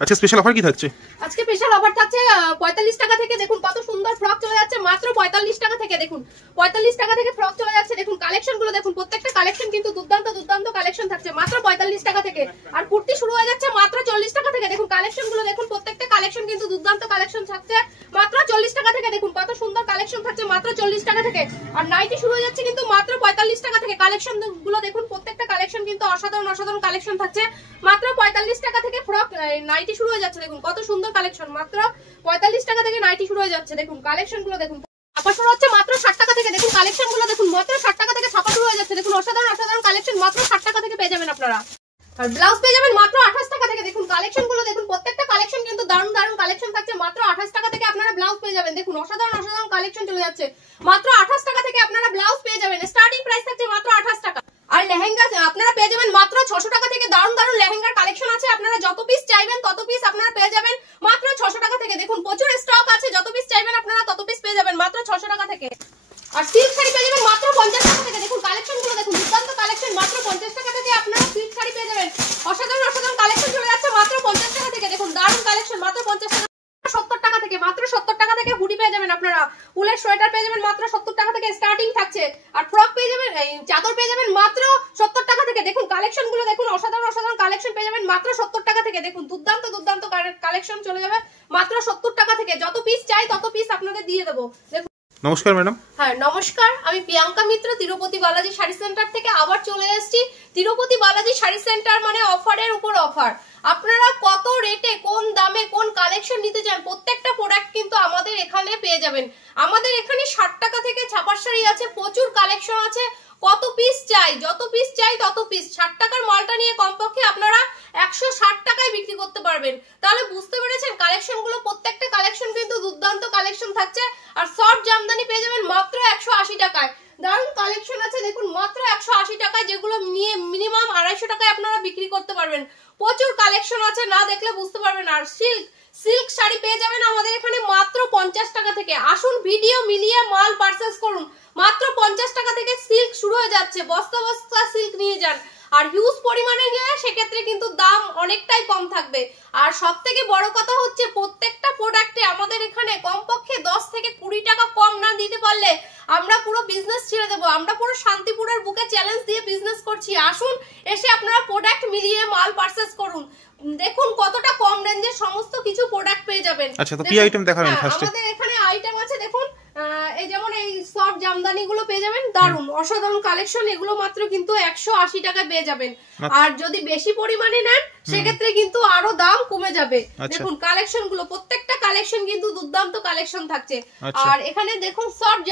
আচ্ছা special offer কি থাকছে? আজকে স্পেশাল অফার থাকছে 45 টাকা থেকে। দেখুন কত সুন্দর ফ্রক চলে যাচ্ছে মাত্র 45 টাকা থেকে। দেখুন 45 টাকা থেকে ফ্রক চলে যাচ্ছে। দেখুন কালেকশন গুলো দেখুন, প্রত্যেকটা কালেকশন কিন্তু দুর্দান্ত দুর্দান্ত কালেকশন থাকছে মাত্র 45 টাকা থেকে। আর কুর্তি শুরু হয়ে যাচ্ছে মাত্র 40 টাকা থেকে। দেখুন কালেকশন গুলো দেখুন, প্রত্যেকটা কালেকশন কিন্তু দুর্দান্ত কালেকশন থাকছে মাত্র 40 টাকা থেকে। দেখুন কত সুন্দর কালেকশন থাকছে মাত্র 40 টাকা থেকে। আর নাইটি শুরু হয়ে যাচ্ছে কিন্তু মাত্র 45 টাকা থেকে। কালেকশন গুলো দেখুন, প্রত্যেকটা কালেকশন কিন্তু অসাধারণ অসাধারণ কালেকশন থাকছে মাত্র 45 টাকা থেকে। ফ্রক নাইটি শুরু হয়ে যাচ্ছে। দেখুন কত সুন্দর কালেকশন মাত্র 45 টাকা থেকে নাইটি শুরু হয়ে যাচ্ছে। দেখুন কালেকশন গুলো দেখুন, ছাপা শুরু হচ্ছে মাত্র 60 টাকা থেকে। দেখুন কালেকশন গুলো দেখুন, মাত্র 60 টাকা থেকে ছাপা শুরু হয়ে যাচ্ছে। দেখুন অসাধারণ অসাধারণ কালেকশন মাত্র 60 টাকা থেকে পেয়ে যাবেন আপনারা। আর ব্লাউজ পেয়ে যাবেন মাত্র 28 টাকা থেকে। দেখুন কালেকশন গুলো দেখুন, প্রত্যেকটা কালেকশন কিন্তু দারুণ দারুণ কালেকশন থাকছে মাত্র 28 টাকা থেকে আপনারা ব্লাউজ পেয়ে যাবেন। দেখুন অসাধারণ অসাধারণ কালেকশন চলে যাচ্ছে মাত্র 28 টাকা থেকে আপনারা ব্লাউজ পেয়ে যাবেন। স্টার্টিং প্রাইস থাকছে মাত্র 28 টাকা। আর লেহেঙ্গা আপনারা পেয়ে যাবেন মাত্র 600 টাকা থেকে। দারুণ দারুণ লেহেঙ্গার কালেকশন আছে, আপনারা যত পিস চাইবেন তত পিস আপনারা পেয়ে যাবেন মাত্র 600 টাকা থেকে। দেখুন প্রচুর স্টক আছে, যত পিস চাইবেন আপনারা তত পিস পেয়ে যাবেন মাত্র 600 টাকা থেকে। আর সিল্ক শাড়ি পেয়ে যাবেন মাত্র 50 টাকা থেকে। দেখুন কালেকশন গুলো দেখুন, দুর্দান্ত কালেকশন মাত্র 50 টাকা থেকে আপনারা সিল্ক শাড়ি পেয়ে যাবেন। অসাধারণ অসাধারণ কালেকশন চলে যাচ্ছে মাত্র 50 টাকা থেকে। দেখুন দারুণ কালেকশন মাত্র 50 টাকা। 70 টাকা থেকে, মাত্র 70 টাকা থেকে হুডি পেয়ে যাবেন আপনারা। উলের সোয়েটার পেয়ে যাবেন মাত্র 70 টাকা থেকে স্টার্টিং থাকছে। আর ফ্রক পেয়ে যাবেন, চাদর পেয়ে যাবেন মাত্র 70 টাকা থেকে। দেখুন কালেকশন গুলো দেখুন, অসাধারণ অসাধারণ কালেকশন পেয়ে যাবেন মাত্র 70 টাকা থেকে। দেখুন দুর্দান্ত দুর্দান্ত কালেকশন চলে যাবে মাত্র 70 টাকা থেকে। যত পিস চাই তত পিস আপনাদের দিয়ে দেবো। নমস্কার ম্যাডাম। হ্যাঁ নমস্কার, আমি প্রিয়াঙ্কা মিত্র, তিরুপতি বালাজি শাড়ি সেন্টার থেকে আবার চলে এসেছি। তিরুপতি বালাজি শাড়ি সেন্টার মানে অফারের উপর অফার। আপনারা কত রেটে কোন দামে কোন কালেকশন নিতে চান প্রত্যেকটা প্রোডাক্ট কিন্তু আমাদের এখানে পেয়ে যাবেন। আমাদের এখানে 60 টাকা থেকে ছাপার শাড়ি আছে, প্রচুর কালেকশন আছে। কত পিস চাই, যত পিস চাই তত পিস। 60 টাকার মালটা নিয়ে কমপক্ষে আপনারা 160 টাকায় বিক্রি করতে পারবেন। তাহলে বুঝতে পেরেছেন কালেকশন গুলো, প্রত্যেকটা কালেকশন কিন্তু দুর্দান্ত কালেকশন থাকছে। আর সফট জামদানি পেয়ে যাবেন মাত্র 180 টাকায়। দারুণ কালেকশন আছে দেখুন মাত্র 180 টাকায়, যেগুলো নিয়ে মিনিমাম 250 টাকায় আপনারা বিক্রি করতে পারবেন। প্রচুর কালেকশন আছে, না দেখলে বুঝতে পারবেন। আর সিল্ক শাড়ি পেয়ে যাবেন আমাদের এখানে মাত্র 50 টাকা থেকে। আসুন ভিডিও মিলিয়ে মাল পারচেজ করুন মাত্র 50 টাকা থেকে। সিল্ক শুরু হয়ে যাচ্ছে, বস্তা বস্তা সিল্ক নিয়ে যান। আর হিউজ পরিমাণে নিলে সেক্ষেত্রে কিন্তু দাম অনেকটাই কম থাকবে। আর সব থেকে বড় কথা হচ্ছে প্রত্যেকটা প্রোডাক্টে আমাদের এখানে কমপক্ষে 10 থেকে 20 টাকা কম না দিতে পারলে আমরা পুরো বিজনেস ছেড়ে দেবো। আমরা পুরো শান্তিপুরের বুকে চ্যালেঞ্জ দিয়ে বিজনেস করছি। আসুন এসে আপনারা প্রোডাক্ট মিলিয়ে মাল পারচেজ করুন। দেখুন কতটা কম রেঞ্জে সমস্ত কিছু প্রোডাক্ট পেয়ে যাবেন। আচ্ছা তো কি আইটেম দেখাবেন ফার্স্টে? আমাদের এখানে আইটেম আছে দেখুন, এই যেমন এই সফট জামদানি গুলো পেয়ে যাবেন, দারুন অসাধারণ কালেকশন। এগুলো মাত্র কিন্তু 180 টাকা পেয়ে যাবেন। আর যদি বেশি পরিমাণে নেন সেক্ষেত্রে কিন্তু আরো দাম কমে যাবে। দেখুন কালেকশন গুলো, প্রত্যেকটা কালেকশন কিন্তু দুর্দান্ত কালেকশন থাকছে। আর এখানে দেখুন সফট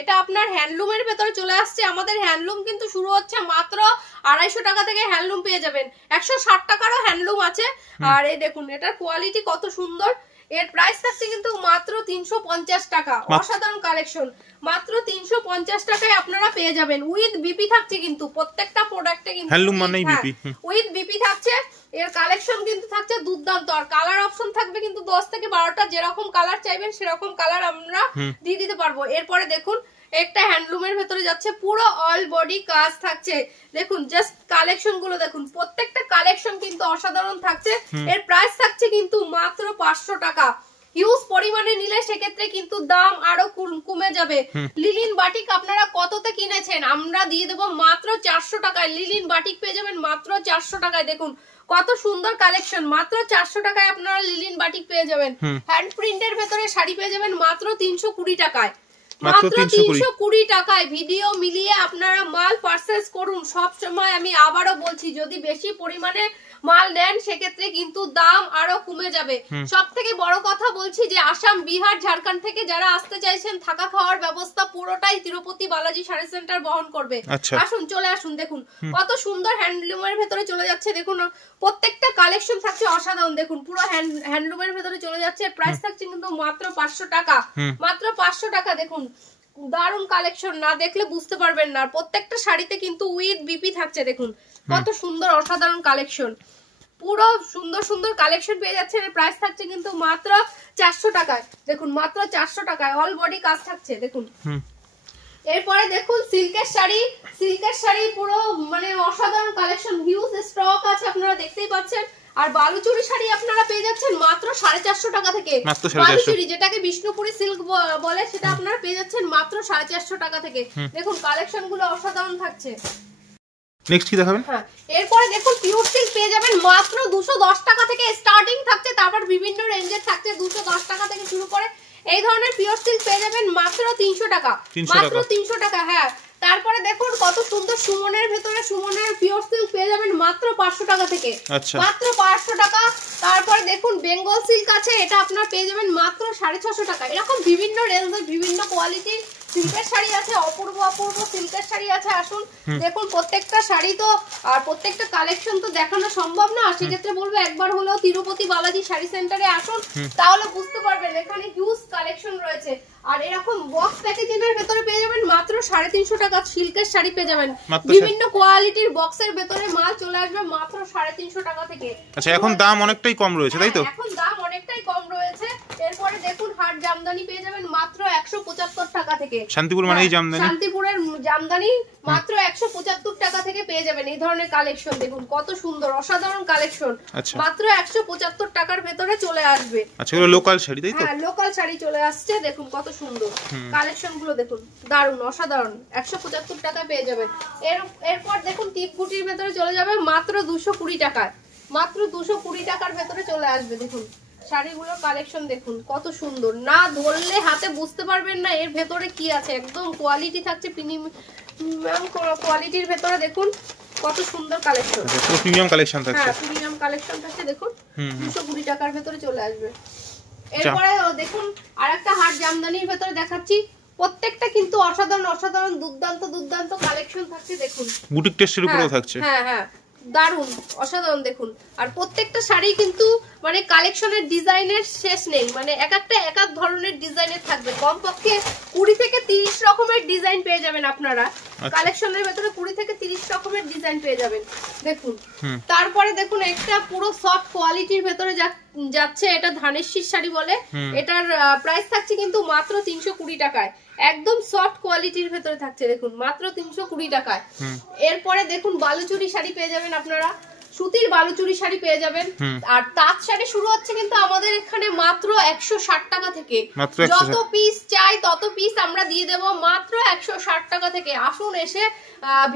এটা আপনার হ্যান্ডলুমের ভেতরে চলে আসছে। আমাদের হ্যান্ডলুম কিন্তু শুরু হচ্ছে মাত্র 250 টাকা থেকে। হ্যান্ডলুম পেয়ে যাবেন, 160 টাকারও হ্যান্ডলুম আছে। আর এই দেখুন এটার কোয়ালিটি কত সুন্দর। এর প্রাইস থাকছে কিন্তু মাত্র 350 টাকা। অসাধারণ কালেকশন মাত্র 350 টাকায় আপনারা পেয়ে যাবেন। উইথ বিপি থাকছে কিন্তু প্রত্যেকটা প্রোডাক্টে কিন্তু হ্যান্ডলুম মানেই বিপি, উইথ বিপি থাকছে। এর কালেকশন কিন্তু থাকছে দুর্দান্ত। আর কালার অপশন থাকবে কিন্তু 10 থেকে 12টা, যেরকম কালার চাইবেন সেরকম কালার আমরা দিয়ে দিতে পারবো। এরপরে দেখুন একটা হ্যান্ডলুমের ভেতরে যাচ্ছে, পুরো অল বডি কাজ থাকছে। দেখুন জাস্ট কালেকশন গুলো দেখুন, প্রত্যেকটা কালেকশন কিন্তু অসাধারণ থাকছে। এর প্রাইস থাকছে কিন্তু মাত্র 500 টাকা। হিউজ পরিমাণে নিলে সেক্ষেত্রে কিন্তু দাম আরো কমে যাবে। লিলিন বাটিক আপনারা কততে কিনেছেন, আমরা দিয়ে দেবো মাত্র 400 টাকায়। লিলিন বাটিক পেয়ে যাবেন মাত্র 400 টাকায়। দেখুন কত সুন্দর কালেকশন, মাত্র 400 টাকায় আপনারা লিলিন বাটিক পেয়ে যাবেন। হ্যান্ড প্রিন্টের ভেতরে শাড়ি পেয়ে যাবেন মাত্র 320 টাকায়। মাত্র 320 টাকায় ভিডিও মিলিয়ে আপনারা মাল পারচেজ করুন। সব সময় আমি আবারও বলছি, যদি বেশি পরিমাণে মাল নেন সেক্ষেত্রে কিন্তু দাম আরো কমে যাবে। সব থেকে বড় কথা বলছি যে আসাম, বিহার, ঝাড়খণ্ড থেকে যারা আসতে চাইছেন থাকা খাওয়ার ব্যবস্থা পুরোটাই তিরুপতি বালাজি শাড়ি সেন্টার বহন করবে। আসুন চলে আসুন। দেখুন কত সুন্দর হ্যান্ডলুমের ভেতরে চলে যাচ্ছে। দেখুন প্রত্যেকটা কালেকশন থাকছে অসাধারণ। দেখুন পুরো হ্যান্ডলুমের ভেতরে চলে যাচ্ছে। প্রাইস থাকছে কিন্তু মাত্র 500 টাকা। মাত্র 500 টাকা। দেখুন দারুন কালেকশন, না দেখলে বুঝতে পারবেন না। প্রত্যেকটা শাড়িতে কিন্তু উইথ বিপি থাকছে। দেখুন কত সুন্দর অসাধারণ কালেকশন, পুরো সুন্দর সুন্দর কালেকশন পেয়ে যাচ্ছে। এর প্রাইস থাকছে কিন্তু মাত্র 400 টাকায়। দেখুন মাত্র 400 টাকায় অল বডি কাজ থাকছে। দেখুন এরপরে দেখুন সিল্কের শাড়ি। সিল্কের শাড়ি পুরো মানে অসাধারণ কালেকশন, হিউজ স্টক আছে, আপনারা দেখতেই পাচ্ছেন। আর বালুচুরি শাড়ি আপনারা পেয়ে যাচ্ছেন মাত্র 450 টাকা থেকে। বালুচুরি যেটাকে বিষ্ণুপুরি সিল্ক বলে সেটা আপনারা পেয়ে যাচ্ছেন মাত্র 450 টাকা থেকে। দেখুন কালেকশন গুলো অসাধারণ থাকছে। নেক্সট কি দেখাবেন? হ্যাঁ, এরপরে দেখুন পিওর সিল্ক পেয়ে যাবেন মাত্র 210 টাকা থেকে স্টার্টিং থাকছে, তারপর বিভিন্ন রেঞ্জের থাকছে 210 টাকা থেকে শুরু করে। এই ধরনের পিওর সিল্ক পেয়ে যাবেন মাত্র 300 টাকা, মাত্র 300 টাকা। হ্যাঁ, তারপরে দেখুন কত সুন্দর সুমনের ভেতরে সুমনের পিওর সিল্ক পেয়ে যাবেন মাত্র 500 টাকা থেকে, মাত্র 500 টাকা। তারপরে দেখুন বেঙ্গল সিল্ক আছে, এটা আপনারা পেয়ে যাবেন মাত্র 650 টাকা। এরকম বিভিন্ন রেঞ্জের বিভিন্ন কোয়ালিটির সিল্কের শাড়ি আছে, অপূর্ব অপূর্ব সিল্কের শাড়ি আছে। আসুন দেখুন প্রত্যেকটা শাড়ি তো আর প্রত্যেকটা কালেকশন তো দেখানো সম্ভব না, সেক্ষেত্রে বলবো একবার হলেও তিরুপতি বালাজি শাড়ি সেন্টারে আসুন, তাহলে বুঝতে পারবেন এখানে হিউজ কালেকশন রয়েছে। আর এরকম বক্স প্যাকেজিংয়ের ভেতরে পেয়ে যাবেন মাত্র 350 টাকা সিল্কের শাড়ি পেয়ে যাবেন। বিভিন্ন কোয়ালিটির বক্সের ভেতরে মাল চলে আসবে মাত্র 350 টাকা থেকে। আচ্ছা, এখন দাম অনেকটাই কম রয়েছে তাই তো? এখন দাম অনেকটাই কম রয়েছে। এরপরে দেখুন হাট জামদানি পেয়ে যাবেন মাত্র 175 টাকা থেকে। শান্তিপুর মানে এই জামদানি, শান্তিপুরের জামদানি মাত্র 175 টাকা থেকে পেয়ে যাবেন এই ধরনের কালেকশন। দেখুন কত সুন্দর অসাধারণ কালেকশন, মাত্র 175 টাকার ভেতরে চলে আসবে। আচ্ছা, এগুলো লোকাল শাড়ি তাই তো? হ্যাঁ, লোকাল শাড়ি চলে আসছে। দেখুন কত সুন্দর কালেকশন গুলো, দেখুন দারুন অসাধারণ, 175 টাকায় পেয়ে যাবেন। এরপর দেখুন টিপ বুটির ভেতরে চলে যাবে মাত্র 220 টাকায়, মাত্র 220 টাকার ভেতরে চলে আসবে। দেখুন শাড়িগুলোর কালেকশন দেখুন কত সুন্দর, না ধরলে হাতে বুঝতে পারবেন না এর ভেতরে কি আছে। একদম কোয়ালিটি থাকছে প্রিমিয়াম কোয়ালিটির ভেতরে। দেখুন কত সুন্দর কালেকশন, প্রিমিয়াম কালেকশন থাকছে। হ্যাঁ, প্রিমিয়াম কালেকশন থাকছে। দেখুন 220 টাকার ভেতরে চলে আসবে। এরপরে দেখুন আরেকটা হাট জামদানির ভেতরে দেখাচ্ছি, প্রত্যেকটা কিন্তু অসাধারণ অসাধারণ দুর্দান্ত দুর্দান্ত কালেকশন থাকছে। দেখুন বুটিক টেস্টের উপরেও থাকছে। হ্যাঁ হ্যাঁ, দারুন অসাধারণ। দেখুন আর প্রত্যেকটা শাড়ি কিন্তু মানে কালেকশনের ডিজাইনের শেষ নেই, মানে এক এক ধরনের ডিজাইনের থাকবে। কমপক্ষে 20 থেকে 30 রকমের ডিজাইন পেয়ে যাবেন আপনারা কালেকশনের ভেতরে, 20 থেকে 30 রকমের ডিজাইন পেয়ে যাবেন। দেখুন তারপরে দেখুন একটা পুরো সফট কোয়ালিটির ভেতরে যাচ্ছে, এটা ধানেশ্বরী শাড়ি বলে। এটার প্রাইস থাকছে কিন্তু মাত্র 320 টাকায়, একদম সফট কোয়ালিটির ভেতরে থাকছে। দেখুন মাত্র 320 টাকায়। এরপরে দেখুন বালুচুরি শাড়ি পেয়ে যাবেন আপনারা, সুতির বালুচুরি শাড়ি পেয়ে যাবেন। আর তাঁত শাড়ি শুরু হচ্ছে কিন্তু আমাদের এখানে মাত্র 160 টাকা থেকে, যত পিস চাই তত পিস আমরা দিয়ে দেব মাত্র 160 টাকা থেকে। আসুন এসে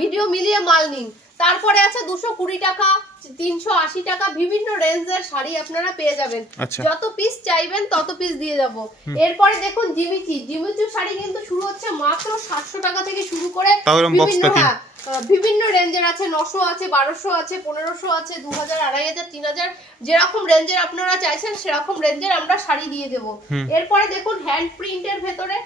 ভিডিও মিলিয়ে মাল নিন। তারপরে আছে 220 টাকা, 380 টাকা, বিভিন্ন রেঞ্জের শাড়ি আপনারা পেয়ে যাবেন। যত পিস চাইবেন তত পিস দিয়ে যাব। এরপরে দেখুন জিমিচু শাড়ি কিন্তু শুরু হচ্ছে মাত্র 700 টাকা থেকে শুরু করে বিভিন্ন রেঞ্জের আছে, 900 আছে, 1200 আছে, 1500 আছে, 2000, 2500, 3000, যেরকম রেঞ্জের আপনারা চাইছেন সেরকম রেঞ্জের আমরা শাড়ি দিয়ে দেব। এরপরে দেখুন হ্যান্ড প্রিন্টের ভেতরে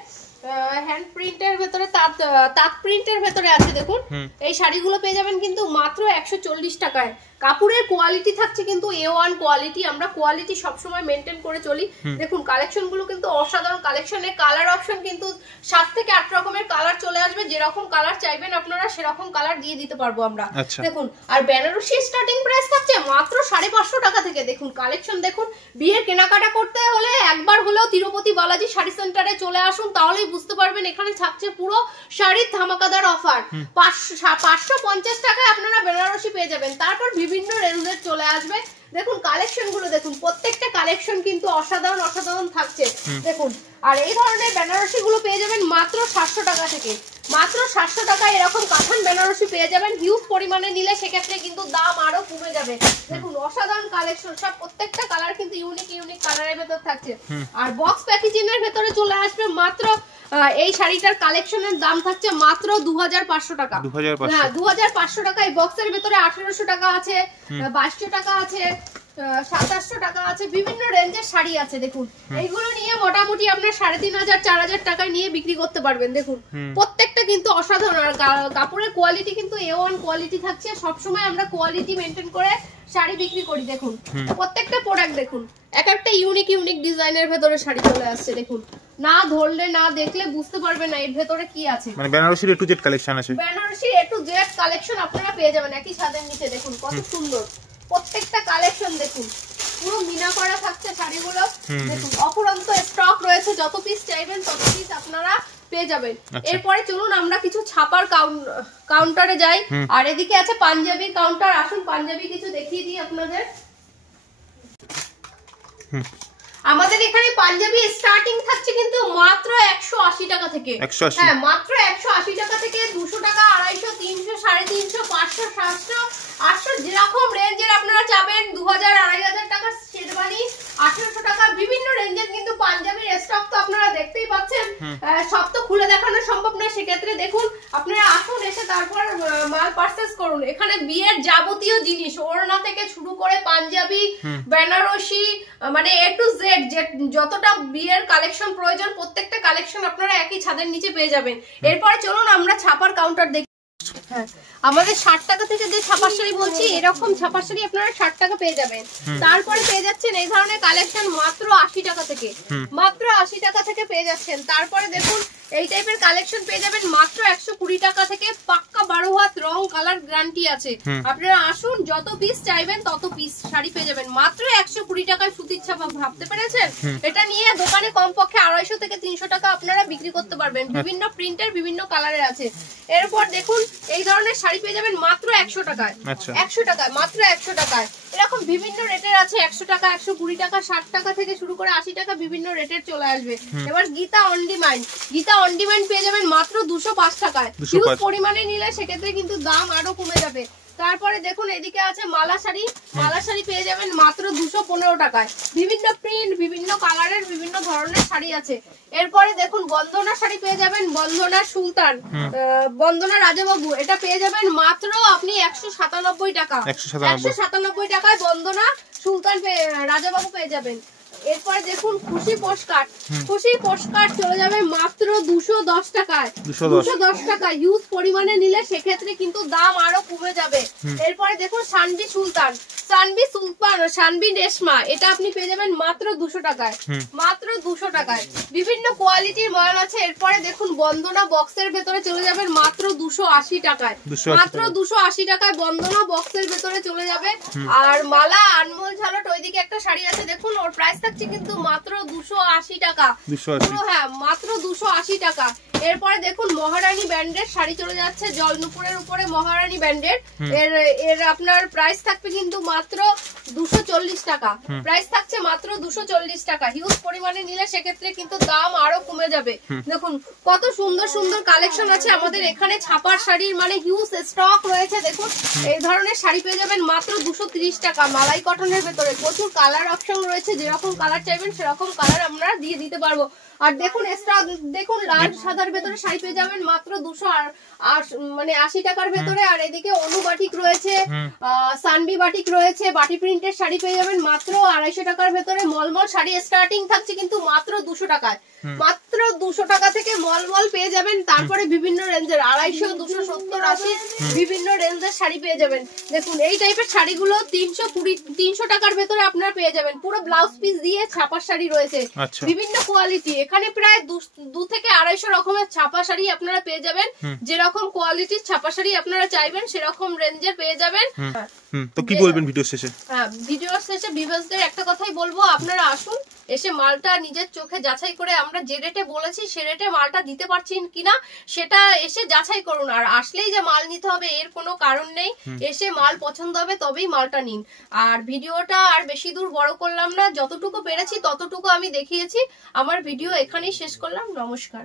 তাঁত প্রিন্টের ভেতরে আছে। দেখুন এই শাড়িগুলো পেয়ে যাবেন কিন্তু মাত্র 140 টাকায়। কাপড়ের কোয়ালিটি থাকছে কিন্তু A1 কোয়ালিটি, আমরা কোয়ালিটি সবসময় মেনটেন করে চলি। দেখুন কালেকশন গুলো কিন্তু অসাধারণ কালেকশনে, কালার অপশন কিন্তু 7 থেকে 8 রকমের কালার চলে আসবে, যেরকম কালার চাইবেন আপনারা সেরকম কালার দিয়ে দিতে পারবো আমরা। দেখুন আর বেনারসি স্টার্টিং প্রাইস থাকছে মাত্র 550 টাকা থেকে। দেখুন কালেকশন দেখুন, বিয়ের কেনাকাটা করতে হলে একবার হলেও তিরুপতি বালাজি শাড়ি সেন্টারে চলে আসুন, তাহলেই বুঝতে পারবেন এখানে থাকছে পুরো শাড়ির ধামাকাদার অফার। 550 টাকায় আপনারা বেনারসি পেয়ে যাবেন। তারপর বিভিন্ন রেঞ্জের চলে আসবে। দেখুন কালেকশন গুলো দেখুন, প্রত্যেকটা কালেকশন কিন্তু অসাধারণ অসাধারণ থাকছে। দেখুন আর এই ধরনের বেনারসি গুলো পেয়ে যাবেন মাত্র 700 টাকা থেকে, মাত্র 700 টাকায় এরকম কাঁথান বেনারসি পেয়ে যাবেন। হিউজ পরিমাণে নিলে সেক্ষেত্রে কিন্তু দাম আরো কমে যাবে। দেখুন অসাধারণ কালেকশন, সব প্রত্যেকটা কালার কিন্তু ইউনিক কালারের ভেতর থাকছে। আর বক্স প্যাকেজিং এর ভেতরে চলে আসবে মাত্র এই শাড়িটার কালেকশনের দাম থাকছে মাত্র 2500 টাকা। হ্যাঁ 2500 টাকা। এই বক্সের ভেতরে 1800 টাকা আছে, 2200 টাকা আছে, 2700 টাকা আছে, বিভিন্ন রেঞ্জের শাড়ি আছে। দেখুন এইগুলো নিয়ে মোটামুটি আপনার 3500, 4000 টাকায় নিয়ে বিক্রি করতে পারবেন। দেখুন প্রত্যেকটা কিন্তু অসাধারণ, আর কাপড়ের কোয়ালিটি কিন্তু A1 কোয়ালিটি থাকছে। সবসময় আমরা কোয়ালিটি মেনটেন করে শাড়ি বিক্রি করি। দেখুন প্রত্যেকটা প্রোডাক্ট দেখুন এক একটা ইউনিক ডিজাইনের ভেতরে শাড়ি চলে আসছে। দেখুন না ধরলে না দেখলে বুঝতে পারবেন না এর ভেতরে কি আছে। মানে বেনারসির A to Z কালেকশন আছে, বেনারসির A to Z কালেকশন আপনারা পেয়ে যাবেন একই ছাদের নিচে। দেখুন কত সুন্দর প্রত্যেকটা কালেকশন, দেখুন পুরো মিনা করা থাকছে শাড়িগুলো। দেখুন অপরন্ত স্টক রয়েছে, যত পিস চাইবেন তত পিস আপনারা পেয়ে যাবেন। এরপরে চলুন আমরা কিছু ছাপার কাউন্টারে যাই। আর এদিকে আছে পাঞ্জাবি কাউন্টার, আসুন পাঞ্জাবি কিছু দেখিয়ে দিই আপনাদের। আমাদের এখানে পাঞ্জাবি স্টার্টিং থাকছে কিন্তু মাত্র 180 টাকা থেকে। 180? হ্যাঁ, মাত্র 180 টাকা থেকে 200 টাকা, 250, 300, 350, 500, 700, 800 যেরকম রেঞ্জের আপনারা চাবেন। 2000, 2500 টাকা শেরওয়ানি, 1800 টাকা বিভিন্ন রেঞ্জের কিন্তু পাঞ্জাবির স্টক তো আপনারা দেখতেই পাচ্ছেন। সব তো খুলে দেখানো সম্ভব না, সেক্ষেত্রে দেখুন আপনারা আসুন, এসে তারপর মাল পারচেজ করুন। এখানে বিয়ের যাবতীয় জিনিস, ওড়না থেকে শুরু করে পাঞ্জাবি, বেনারসি, মানে A to Z যতটা বিয়ের কালেকশন প্রয়োজন প্রত্যেকটা কালেকশন আপনারা একই ছাদের নিচে পেয়ে যাবেন। এরপরে চলুন আমরা ছাপার কাউন্টার দেখি। হ্যাঁ, আমাদের 60 টাকা থেকে যে ছাপার শাড়ি বলছি, এরকম ছাপার শাড়ি আপনারা 60 টাকা পেয়ে যাবেন। তারপরে পেয়ে যাচ্ছেন এই ধরনের কালেকশন মাত্র 80 টাকা থেকে, মাত্র 80 টাকা থেকে পেয়ে যাচ্ছেন। তারপরে দেখুন এই টাইপের কালেকশন পেয়ে যাবেন মাত্র 120 টাকা থেকে। পাক্কা 12 হাত রং কালার গ্যারান্টি আছে। আপনারা আসুন, যত পিস চাইবেন তত পিস শাড়ি পেয়ে যাবেন মাত্র 120 টাকায় সুতির ছাপা। ভাবতে পেরেছেন? এটা নিয়ে দোকানে কমপক্ষে 250 থেকে 300 টাকা আপনারা বিক্রি করতে পারবেন। বিভিন্ন প্রিন্টের বিভিন্ন কালারের আছে। এরপর দেখুন এই ধরনের শাড়ি পেয়ে যাবেন মাত্র 100 টাকায়। 100 টাকায়, মাত্র 100 টাকায়। এরকম বিভিন্ন রেটের আছে, 100 টাকা, 120 টাকা, 60 টাকা থেকে শুরু করে 80 টাকা বিভিন্ন রেটের চলে আসবে। এবার Gita on demand, Gita on demand পেয়ে যাবেন মাত্র 205 টাকায়। হিউজ পরিমাণে নিলে সেক্ষেত্রে কিন্তু দাম আরো কমে যাবে। তারপরে দেখুন এদিকে আছে মালা শাড়ি, মালা শাড়ি পেয়ে যাবেন মাত্র 215 টাকায়। বিভিন্ন প্রিন্ট, বিভিন্ন কালারের, বিভিন্ন ধরনের শাড়ি আছে। এরপরে দেখুন বন্দনা শাড়ি পেয়ে যাবেন, বন্দনা সুলতান, বন্দনা রাজাবাবু, এটা পেয়ে যাবেন মাত্র আপনি 197 টাকা। 197 টাকায় বন্দনা সুলতান রাজাবাবু পেয়ে যাবেন। এরপরে দেখুন খুশি পোস্টকার্ড, খুশি পোস্টকার্ড চলে যাবে মাত্র 210 টাকায়। 210 টাকায় হিউজ পরিমাণে নিলে সেক্ষেত্রে কিন্তু দাম আরো কমে যাবে। এরপরে দেখুন সানভি সুলতান, সানভি সুলতান, সানভি রেশমা, এটা আপনি পেয়ে যাবেন মাত্র 200 টাকায়, মাত্র 200 টাকায়। বিভিন্ন কোয়ালিটির মাল আছে। এরপরে দেখুন বন্দনা বক্সের ভেতরে চলে যাবেন মাত্র 280 টাকায়, মাত্র 280 টাকায় বন্দনা বক্সের ভেতরে চলে যাবে। আর মালা আনমোল ঝালট ওইদিকে একটা শাড়ি আছে, দেখুন ওর প্রাইস থাকছে কিন্তু মাত্র 280 টাকা। হ্যাঁ, মাত্র 280 টাকা। এরপরে দেখুন মহারানী ব্র্যান্ডের শাড়ি চলে যাচ্ছে, জলনুপুরের উপরে মহারানী ব্র্যান্ডের। এর আপনার প্রাইস থাকবে কিন্তু মাত্র 240 টাকা, প্রাইস থাকছে মাত্র 240 টাকা। হিউজ পরিমাণে নিলে সেক্ষেত্রে কিন্তু দাম আরো কমে যাবে। দেখুন কত সুন্দর সুন্দর কালেকশন আছে আমাদের এখানে ছাপার শাড়ির, মানে হিউজ স্টক রয়েছে। দেখুন এই ধরনের শাড়ি পেয়ে যাবেন মাত্র 230 টাকা, মালাই কটনের ভেতরে। প্রচুর কালার অপশন রয়েছে, যেরকম কালার চাইবেন সেরকম কালার আমরা দিয়ে দিতে পারবো। আর দেখুন দেখুন লাল সাদার ভেতরে শাড়ি পেয়ে যাবেন মাত্র 280 টাকার ভেতরে। আর এদিকে অনু বাটিক রয়েছে, সানবি বাটিক রয়েছে, বাটি প্রিন্টের শাড়ি পেয়ে যাবেন মাত্র 250 টাকার ভেতরে। মলমল শাড়ি স্টার্টিং থাকছে কিন্তু মাত্র 200 টাকায়, মাত্র 200 টাকা থেকে মলমল পেয়ে যাবেন। তারপরে বিভিন্ন রেঞ্জের 250, 270, 80 বিভিন্ন রেঞ্জের শাড়ি পেয়ে যাবেন। দেখুন এই টাইপের শাড়িগুলো 300 টাকার ভেতরে আপনারা পেয়ে যাবেন। পুরো ব্লাউজ পিস দিয়ে ছাপার শাড়ি রয়েছে, বিভিন্ন কোয়ালিটি। এখানে প্রায় 2 থেকে 250 রকমের ছাপা শাড়ি আপনারা পেয়ে যাবেন। যেরকম কোয়ালিটির ছাপা শাড়ি আপনারা চাইবেন সেরকম রেঞ্জের পেয়ে যাবেন। তো কি বলবেন ভিডিও শেষে? হ্যাঁ, ভিডিও শেষে ভিউয়ার্সদের একটা কথাই বলবো, আপনারা আসুন, এসে মালটা নিজের চোখে যাচাই করে আমরা যে রেটে বলেছি সে রেটে মালটা দিতে পারছি কিনা সেটা এসে যাচাই করুন। আর আসলেই যে মাল নিতে হবে এর কোনো কারণ নেই, এসে মাল পছন্দ হবে তবেই মালটা নিন। আর ভিডিওটা আর বেশি দূর বড় করলাম না, যতটুকু পেরেছি ততটুকু আমি দেখিয়েছি। আমার ভিডিও এখানেই শেষ করলাম। নমস্কার।